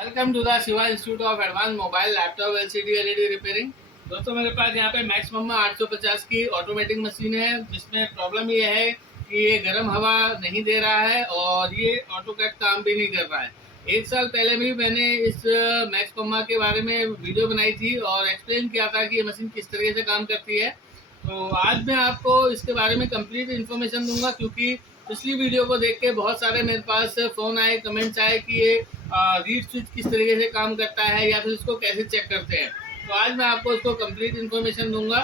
Welcome to the Shiva institute of advance mobile laptop LCD LED repairing. दोस्तों, मेरे पास यहाँ पे मैक्स मम्मा 850 की ऑटोमेटिक मशीन है, जिसमें प्रॉब्लम ये है कि ये गर्म हवा नहीं दे रहा है और ये ऑटो कैट काम भी नहीं कर रहा है। 1 साल पहले भी मैंने इस मैक्स मम्मा के बारे में वीडियो बनाई थी और एक्सप्लेन किया था कि ये मशीन किस तरीके से काम करती है। तो आज मैं आपको इसके बारे में कंप्लीट इन्फॉर्मेशन दूंगा, क्योंकि पिछली वीडियो को देख के बहुत सारे मेरे पास फ़ोन आए, कमेंट्स आए कि ये रीड स्विच किस तरीके से काम करता है या फिर इसको कैसे चेक करते हैं। तो आज मैं आपको इसको कंप्लीट इन्फॉर्मेशन दूंगा।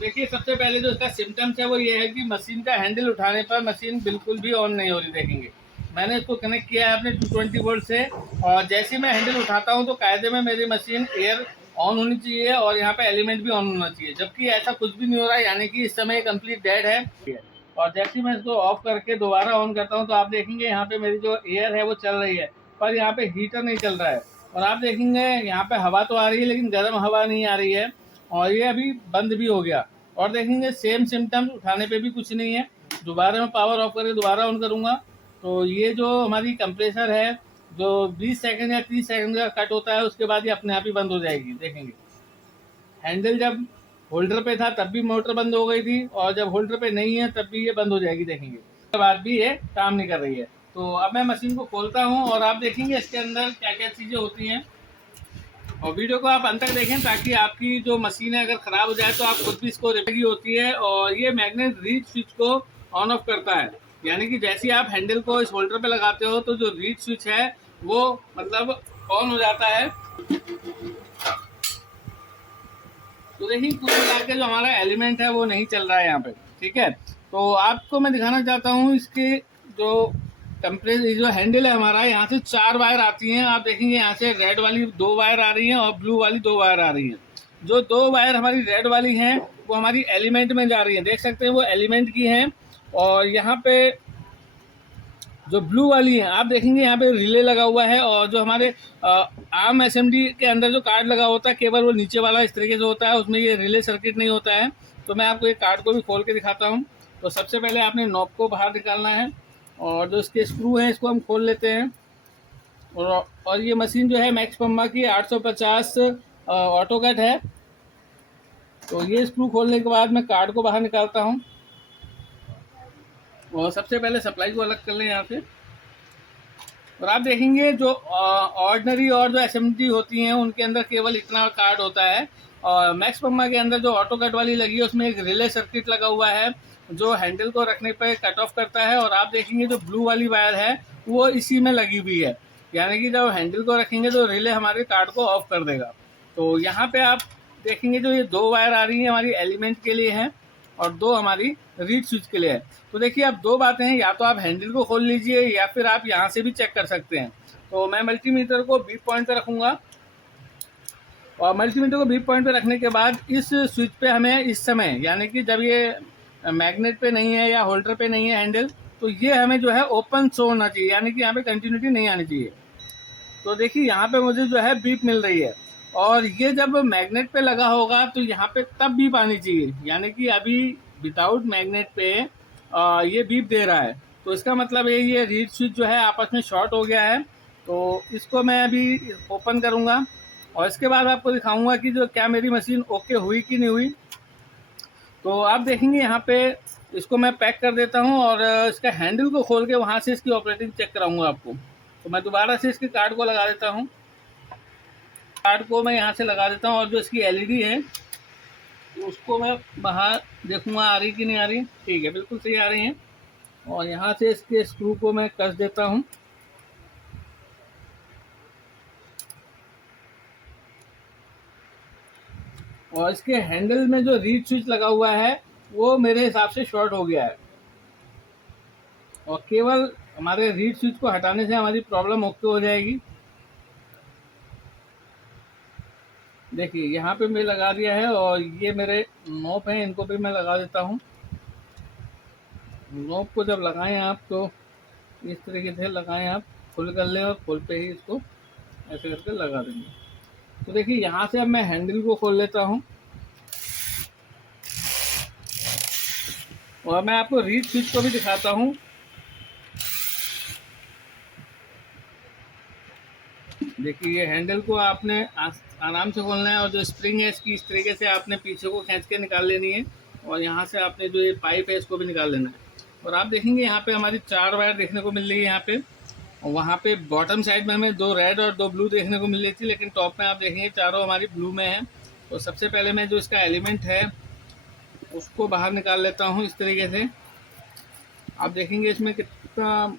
देखिए, सबसे पहले जो इसका सिम्टम्स है वो ये है कि मशीन का हैंडल उठाने पर मशीन बिल्कुल भी ऑन नहीं हो रही। देखेंगे, मैंने इसको कनेक्ट किया है अपने 220 वोल्ट से, और जैसे ही मैं हैंडल उठाता हूँ तो कायदे में मेरी मशीन एयर ऑन होनी चाहिए और यहाँ पे एलिमेंट भी ऑन होना चाहिए, जबकि ऐसा कुछ भी नहीं हो रहा है, यानी कि इस समय कंप्लीट डेड है। और जैसे ही मैं इसको ऑफ करके दोबारा ऑन करता हूँ तो आप देखेंगे यहाँ पे मेरी जो एयर है वो चल रही है, पर यहाँ पे हीटर नहीं चल रहा है। और आप देखेंगे यहाँ पे हवा तो आ रही है लेकिन गर्म हवा नहीं आ रही है, और ये अभी बंद भी हो गया। और देखेंगे सेम सिम्टम्स, उठाने पे भी कुछ नहीं है। दोबारा मैं पावर ऑफ करके दोबारा ऑन करूँगा तो ये जो हमारी कंप्रेसर है, जो 20 सेकंड या 30 सेकंड का कट होता है, उसके बाद ये अपने आप ही बंद हो जाएगी। देखेंगे, हैंडल जब होल्डर पे था तब भी मोटर बंद हो गई थी, और जब होल्डर पे नहीं है तब भी ये बंद हो जाएगी। देखेंगे, उसके बाद भी ये काम नहीं कर रही है। तो अब मैं मशीन को खोलता हूँ और आप देखेंगे इसके अंदर क्या क्या चीज़ें होती हैं। और वीडियो को आप अंत तक देखें ताकि आपकी जो मशीन है अगर ख़राब हो जाए तो आप खुद भी इसको रिपेयर होती है। और ये मैग्नेट रीड स्विच को ऑन ऑफ करता है, यानी कि जैसे आप हैंडल को इस होल्डर पे लगाते हो तो जो रीड स्विच है वो मतलब ऑन हो जाता है। तो देखिए, कुल मिला के जो हमारा एलिमेंट है वो नहीं चल रहा है यहाँ पे। ठीक है, तो आपको मैं दिखाना चाहता हूँ इसके जो कंप्रेस जो हैंडल है हमारा, यहाँ से 4 वायर आती हैं। आप देखेंगे यहाँ से रेड वाली 2 वायर आ रही हैं और ब्लू वाली 2 वायर आ रही हैं। जो 2 वायर हमारी रेड वाली हैं वो हमारी एलिमेंट में जा रही हैं, देख सकते हैं वो एलिमेंट की हैं। और यहाँ पे जो ब्लू वाली है आप देखेंगे यहाँ पे रिले लगा हुआ है, और जो हमारे आर्म एसएमडी के अंदर जो कार्ड लगा होता है केवल वो नीचे वाला इस तरीके से होता है, उसमें ये रिले सर्किट नहीं होता है। तो मैं आपको ये कार्ड को भी खोल के दिखाता हूँ। तो सबसे पहले आपने नॉब को बाहर निकालना है, और जो इसके स्क्रू हैं इसको हम खोल लेते हैं। और ये मशीन जो है मैक्स मम्मा की 850 ऑटो कट है। तो ये स्क्रू खोलने के बाद मैं कार्ड को बाहर निकालता हूँ, और सबसे पहले सप्लाई को अलग कर लें यहाँ से। और आप देखेंगे जो ऑर्डिनरी और जो एसएमडी होती हैं उनके अंदर केवल इतना कार्ड होता है, और मैक्स मम्मा के अंदर जो ऑटो कट वाली लगी है उसमें एक रिले सर्किट लगा हुआ है जो हैंडल को रखने पर कट ऑफ करता है। और आप देखेंगे जो ब्लू वाली वायर है वो इसी में लगी हुई है, यानी कि जब हैंडल को रखेंगे तो रिले हमारे कार्ड को ऑफ कर देगा। तो यहाँ पे आप देखेंगे जो ये 2 वायर आ रही हैं हमारी एलिमेंट के लिए हैं और 2 हमारी रीड स्विच के लिए है। तो देखिए, अब 2 बातें हैं, या तो आप हैंडल को खोल लीजिए या फिर आप यहाँ से भी चेक कर सकते हैं। तो मैं मल्टीमीटर को बीप पॉइंट पे रखूँगा, और मल्टीमीटर को बीप पॉइंट पे रखने के बाद इस स्विच पे हमें इस समय, यानी कि जब ये मैग्नेट पे नहीं है या होल्डर पे नहीं है हैंडल, तो ये हमें जो है ओपन शो होना चाहिए, यानी कि यहाँ पे कंटिन्यूटी नहीं आनी चाहिए। तो देखिए, यहाँ पे मुझे जो है बीप मिल रही है, और ये जब मैग्नेट पे लगा होगा तो यहाँ पे तब बीप आनी चाहिए, यानी कि अभी विदाउट मैग्नेट पे ये बीप दे रहा है। तो इसका मतलब ये रीड स्विच जो है आपस में शॉर्ट हो गया है। तो इसको मैं अभी ओपन करूँगा और इसके बाद आपको दिखाऊंगा कि जो क्या मेरी मशीन ओके हुई कि नहीं हुई। तो आप देखेंगे यहाँ पे इसको मैं पैक कर देता हूँ, और इसका हैंडल को खोल के वहाँ से इसकी ऑपरेटिंग चेक कराऊंगा आपको। तो मैं दोबारा से इसके कार्ड को लगा देता हूँ, कार्ड को मैं यहाँ से लगा देता हूँ, और जो इसकी एलईडी है उसको मैं बाहर देखूंगा आ रही कि नहीं आ रही। ठीक है, बिल्कुल सही आ रही है। और यहाँ से इसके स्क्रू को मैं कस देता हूँ, और इसके हैंडल में जो रीड स्विच लगा हुआ है वो मेरे हिसाब से शॉर्ट हो गया है, और केवल हमारे रीड स्विच को हटाने से हमारी प्रॉब्लम ओके हो जाएगी। देखिए, यहाँ पे मैं लगा दिया है, और ये मेरे नॉब हैं इनको भी मैं लगा देता हूँ। नॉब को जब लगाएं आप तो इस तरीके से लगाएं, आप फुल कर लें और फुल पे ही इसको ऐसे करके लगा देंगे। तो देखिए, यहाँ से अब मैं हैंडल को खोल लेता हूँ, और मैं आपको रीड स्विच को भी दिखाता हूँ। देखिए ये हैंडल को आपने आराम से खोलना है और जो स्प्रिंग है इसकी इस तरीके से आपने पीछे को खींच के निकाल लेनी है और यहाँ से आपने जो ये पाइप है इसको भी निकाल लेना है। और आप देखेंगे यहाँ पे हमारी 4 वायर देखने को मिल रही है यहाँ पे, और वहाँ पे बॉटम साइड में हमें 2 रेड और 2 ब्लू देखने को मिल रही थी, लेकिन टॉप में आप देखेंगे चारों हमारी ब्लू में है। तो सबसे पहले मैं जो इसका एलिमेंट है उसको बाहर निकाल लेता हूँ इस तरीके से। आप देखेंगे इसमें कितना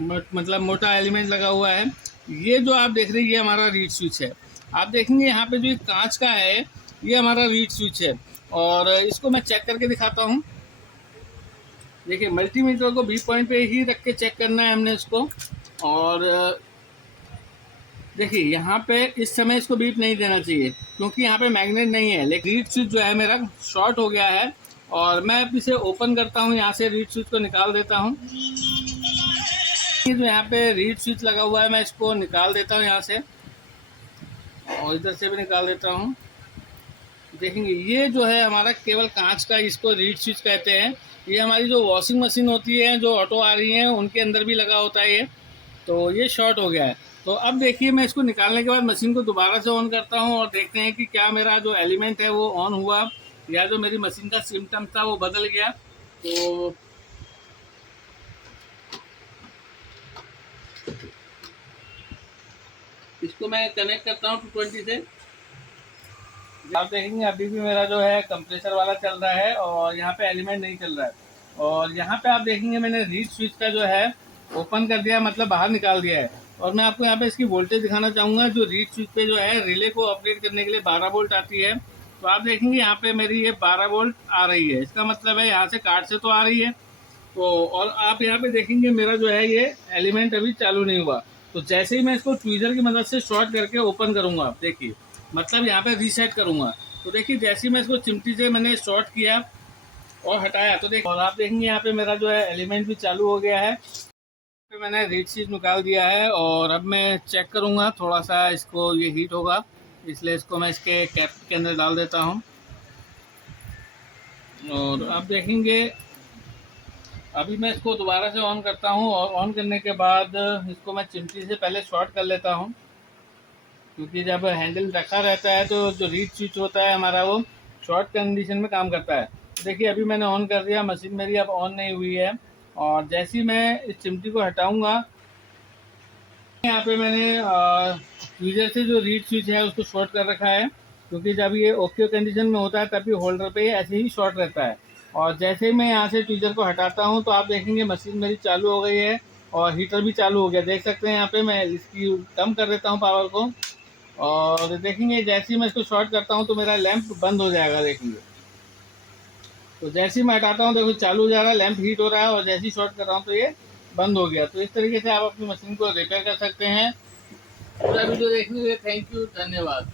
मतलब मोटा एलिमेंट लगा हुआ है। ये जो आप देख रहे हैं ये हमारा रीड स्विच है। आप देखेंगे यहाँ पे जो कांच का है ये हमारा रीड स्विच है, और इसको मैं चेक करके दिखाता हूँ। देखिए मल्टीमीटर को बी पॉइंट पे ही रख के चेक करना है हमने इसको, और देखिए यहाँ पे इस समय इसको बीप नहीं देना चाहिए क्योंकि यहाँ पे मैग्नेट नहीं है, लेकिन रीड स्विच जो है मेरा शॉर्ट हो गया है। और मैं अब इसे ओपन करता हूँ, यहाँ से रीड स्विच को निकाल देता हूँ। जो यहाँ पे रीड स्विच लगा हुआ है मैं इसको निकाल देता हूँ यहाँ से, और इधर से भी निकाल देता हूँ। देखेंगे ये जो है हमारा केवल कांच का, इसको रीड स्विच कहते हैं। ये हमारी जो वॉशिंग मशीन होती है जो ऑटो आ रही है उनके अंदर भी लगा होता है ये, तो ये शॉर्ट हो गया है। तो अब देखिए मैं इसको निकालने के बाद मशीन को दोबारा से ऑन करता हूँ और देखते हैं कि क्या मेरा जो एलिमेंट है वो ऑन हुआ या जो मेरी मशीन का सिम्टम था वो बदल गया। तो इसको मैं कनेक्ट करता हूँ 220 से। आप देखेंगे अभी भी मेरा जो है कंप्रेसर वाला चल रहा है और यहाँ पे एलिमेंट नहीं चल रहा है। और यहाँ पे आप देखेंगे मैंने रीड स्विच का जो है ओपन कर दिया, मतलब बाहर निकाल दिया है। और मैं आपको यहाँ पे इसकी वोल्टेज दिखाना चाहूँगा। जो रीड स्विच पे जो है रिले को ऑपरेट करने के लिए 12 वोल्ट आती है। तो आप देखेंगे यहाँ पे मेरी ये 12 वोल्ट आ रही है, इसका मतलब है यहाँ से कार्ड से तो आ रही है। तो और आप यहाँ पे देखेंगे मेरा जो है ये एलिमेंट अभी चालू नहीं हुआ। तो जैसे ही मैं इसको ट्वीजर की मदद से शॉर्ट करके ओपन करूँगा, आप देखिए मतलब यहाँ पे रीसेट करूँगा, तो देखिए जैसे ही मैं इसको चिमटी से मैंने शॉर्ट किया और हटाया तो देखिए, और आप देखेंगे यहाँ पे मेरा जो है एलिमेंट भी चालू हो गया है। पे मैंने रीड स्विच निकाल दिया है और अब मैं चेक करूँगा, थोड़ा सा इसको ये हीट होगा इसलिए इसको मैं इसके कैप के अंदर डाल देता हूँ। और आप देखेंगे अभी मैं इसको दोबारा से ऑन करता हूँ, और ऑन करने के बाद इसको मैं चिमटी से पहले शॉर्ट कर लेता हूँ, क्योंकि जब हैंडल रखा रहता है तो जो रीड स्विच होता है हमारा वो शॉर्ट कंडीशन में काम करता है। देखिए अभी मैंने ऑन कर दिया, मशीन मेरी अब ऑन नहीं हुई है। और जैसे ही मैं इस चिमटी को हटाऊंगा, यहाँ पे मैंने ट्वीजर से जो रीड स्विच है उसको शॉर्ट कर रखा है, क्योंकि जब ये ओके कंडीशन में होता है तभी होल्डर पे ऐसे ही शॉर्ट रहता है। और जैसे ही मैं यहाँ से ट्वीजर को हटाता हूँ तो आप देखेंगे मशीन मेरी चालू हो गई है और हीटर भी चालू हो गया। देख सकते हैं यहाँ पे मैं इसकी कम कर देता हूँ पावर को, और देखेंगे जैसे ही मैं इसको शॉर्ट करता हूँ तो मेरा लैंप बंद हो जाएगा। देखेंगे तो जैसे ही मैं हटाता हूँ देखो चालू हो जा रहा है, लैंप हीट हो रहा है, और जैसे ही शॉर्ट कर रहा हूँ तो ये बंद हो गया। तो इस तरीके से आप अपनी मशीन को रिपेयर कर सकते हैं। पूरा वीडियो देखने के लिए थैंक यू, धन्यवाद।